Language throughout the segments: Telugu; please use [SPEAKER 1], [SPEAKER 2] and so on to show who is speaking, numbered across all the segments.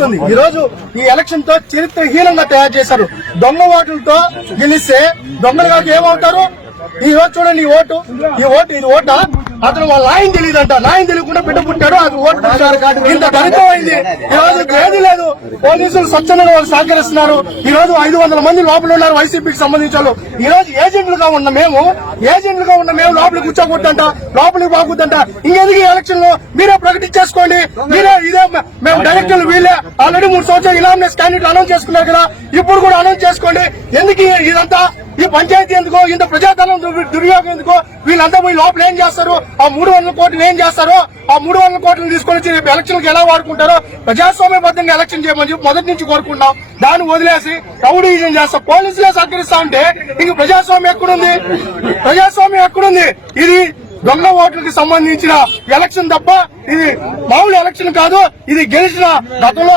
[SPEAKER 1] చెప్తుంది ఈ రోజు ఈ ఎలక్షన్తో చరిత్రహీనంగా తయారు చేశారు. దొంగ ఓటులతో గెలిస్తే దొంగలుగా ఏమవుతారు? ఈ రోజు చూడండి ఈ ఓటు. ఈ ఓటు ఇది ఓట? అతను వాళ్ళ నాయన తెలియదంట. నాయన తెలియకుండా బిడ్డ పుట్టాడు. అది ఓటు ఇంత దరిద్రమైంది ఈ రోజు ఏది లేదు. పోలీసులు స్వచ్ఛందంగా వాళ్ళు సహకరిస్తున్నారు. ఈ రోజు ఐదు వందల మంది లోపల ఉన్నారు వైసీపీకి సంబంధించిన వాళ్ళు. ఈ రోజు ఏజెంట్లుగా ఉన్న మేము ఏజెంట్లుగా ఉన్న మేము లోపలికి కూర్చోకూడదంట. లోపలికి బాగుద్దంట ఇంకెందుకు ఈ ఎలక్షన్లో మీరే ప్రకటించేసుకోండి. మీరే ఇదే మేము డైరెక్టర్లు వీళ్ళే. ఆల్రెడీ మూడు సంవత్సరాలు ఇలాంటి క్యాండిడేట్ అనౌన్స్ చేసుకున్నారు కదా. ఇప్పుడు కూడా అనౌన్స్ చేసుకోండి. ఎందుకు ఇదంతా? ఈ పంచాయతీ ఎందుకో? ఇంత ప్రజాధనం దుర్వినియోగం ఎందుకో? వీళ్ళంతా పోయి లోపల ఏం చేస్తారు? ఆ మూడు వందల కోట్లు ఏం చేస్తారో? ఆ మూడు వందల కోట్లు తీసుకొని వచ్చి రేపు ఎలక్షన్ ఎలా వాడుకుంటారో ప్రజాస్వామ్యబద్ధంగా ఎలక్షన్ చేయమని చెప్పి మొదటి నుంచి కోరుకుంటాం దాన్ని వదిలేసి రౌడీజం చేస్తా. పోలీసులే సహకరిస్తా ఉంటే ఇంక ప్రజాస్వామ్యం ఎక్కడుంది? ప్రజాస్వామ్యం ఎక్కడుంది? ఇది దొంగ ఓట్లకి సంబంధించిన ఎలక్షన్ తప్ప ఇది మామూలు ఎలక్షన్ కాదు ఇది గెలిచిన గతంలో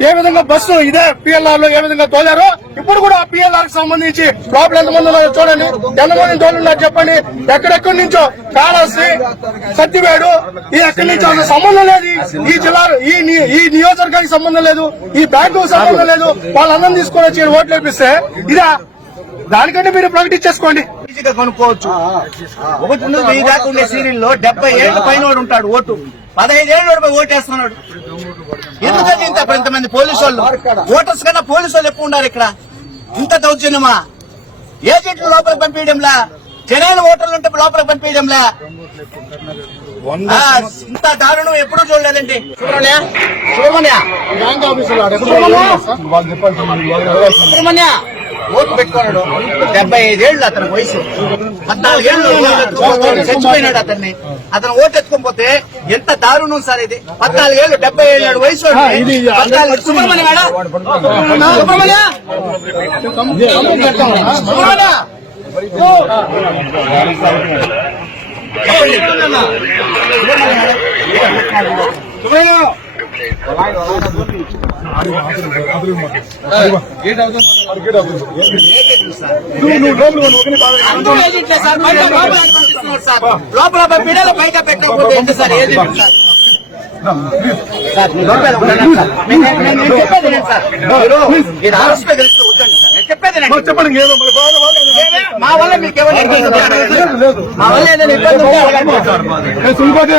[SPEAKER 1] ఏ విధంగా బస్సు ఇదే పిఎల్ఆర్లో ఏ విధంగా తోలారో ఇప్పుడు కూడా ఆ పిఎల్ఆర్కి సంబంధించి లోపల ఎంతమంది ఉన్నారో చూడండి. ఎంతమంది తోలున్నారు చెప్పండి. ఎక్కడెక్కడి నుంచో కాళహస్తి సత్తివేడు ఈ ఎక్కడి నుంచో అసలు సంబంధం లేదు. ఈ- జిల్లా ఈ ఈ నియోజకవర్గానికి సంబంధం లేదు. ఈ బ్యాంకు సంబంధం లేదు. వాళ్ళందరినీ తీసుకొని వచ్చి ఓట్లు వేపిస్తే ఇదా? దానికంటే మీరు ప్రకటించేసుకోండి
[SPEAKER 2] ఈజీగా కొనుక్కోవచ్చు. ఒకటి ఉండదు వెయ్యి దాకా ఉండే సీరియల్లో డెబ్బై ఏళ్ళు పైన వాడు ఉంటాడు ఓటు. పదహైదు ఏళ్ళు వాడు పోయి ఓటేస్తున్నాడు. ఎందుకని ఇంత ఇంతమంది పోలీసు వాళ్ళు ఓటర్స్ కన్నా పోలీసు వాళ్ళు ఎక్కువ ఉన్నారు ఇక్కడ. ఇంత దౌర్జన్యమా? ఏజెంట్లు లోపలికి పంపించడంలా? జనాలు ఓటర్లు ఉంటే లోపలికి పంపించడంలా? ఇంత దారుణం ఎప్పుడూ చూడలేదండి. సుబ్రహ్మణ్య సుబ్రహ్మణ్య.
[SPEAKER 1] బ్యాంక్ ఆఫీసులో
[SPEAKER 2] సుబ్రహ్మణ్య. ఓటు పెట్టుకున్నాడు. డెబ్బై ఐదేళ్ళు అతని వయసు. పద్నాలుగేళ్ళు ఎత్తుకొని చచ్చిపోయినాడు అతన్ని. అతను ఓటు ఎత్తుకొని పోతే ఎంత దారుణం సార్ ఇది? పద్నాలుగేళ్ళు డెబ్బై ఏళ్ళు వయసు పద్నాలుగు సుబ్రహ్మణ్య మేడం. సుబ్రహ్మణ్య సుబ్రహ్మణ్య. సుబ్రహ్మణ్య లోపల బిడ్డలు బయట పెట్టకపోతే ఏంటి సార్? Agent sir. నేను- చెప్పేది సార్. మీరు తెలిసి వద్దండి సార్. నేను చెప్పేది.
[SPEAKER 1] చెప్పండి ఏదో
[SPEAKER 2] మా వల్ల మీకు. మా వల్ల ఏదైనా ఇబ్బంది ఉంటే
[SPEAKER 1] సుల్లిపోతే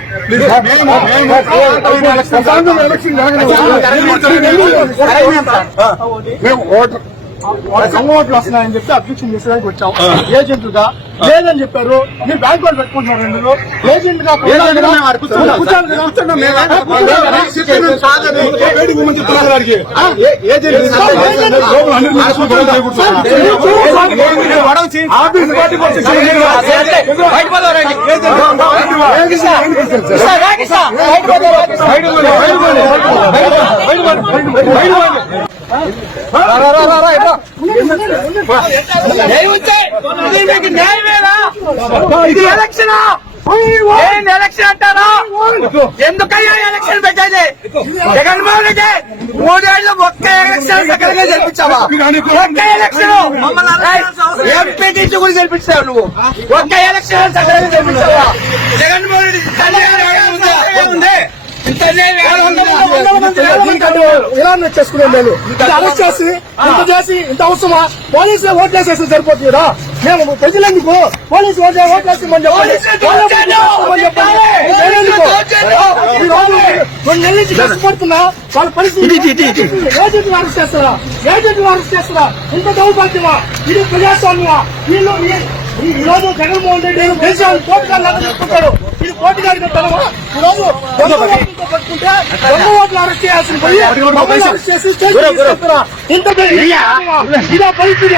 [SPEAKER 2] మేము
[SPEAKER 1] ఓటర్ ఓట్లు వస్తున్నాయని చెప్పి అబ్జెక్షన్ చేసేదానికి వచ్చాం ఏజెంట్గా లేదని చెప్పారు మీరు బ్యాంక్ వాళ్ళు పెట్టుకుంటున్నారు రెండు ఏజెంట్గా కూర్చోాలి
[SPEAKER 2] ఇది మీకు ఎలక్షన్ ఎలక్షన్ అంటారా ఎందుకయ్యా ఎలక్షన్ పెట్టేది జగన్మోహన్ రెడ్డి మూడేళ్ళు ఒక్క ఎలక్షన్ సకలంగా జరిపించావా ఒక్క ఎలక్షన్ ఎంపీ నుంచి కూడా గెలిపించావు నువ్వు ఒక్క ఎలక్షన్ సకలంగా జరిపించావా జగన్మోహన్ రెడ్డి కళ్యాణ్ ఉంది?
[SPEAKER 1] దీనికంటే ఇలా చేసుకునే మేలు. ఇంత అరెస్ట్ చేసి ఇంత చేసి ఇంత అవసరమా? పోలీసులే ఓట్లు వేసేసి సరిపోతుందా మేము ప్రజలెందుకు? పోలీసు ఓట్లు ఓట్లేసి మనం చెప్పండి. రెండు నెలల నుంచి కష్టపడుతున్నా. వాళ్ళ పరిస్థితి ఏజెంట్లు అరెస్ట్ చేస్తారా? ఏజెంట్లు అరెస్ట్ చేస్తారా? ఇంత దౌర్భాగ్యమా? ఇది ప్రజాస్వామ్యమా? వీళ్ళు ఈ- రోజు జగన్మోహన్ రెడ్డి దేశాన్ని పోటీగా చెప్పుకుంటాడు ఇది పోటీగా తనమా? ఈ రోజు పట్టుకుంటే దొంగ ఓట్లు అరెస్ట్ చేయాల్సిన పోయి అరెస్ట్ చేసి ఇంత ఇదా పరిస్థితి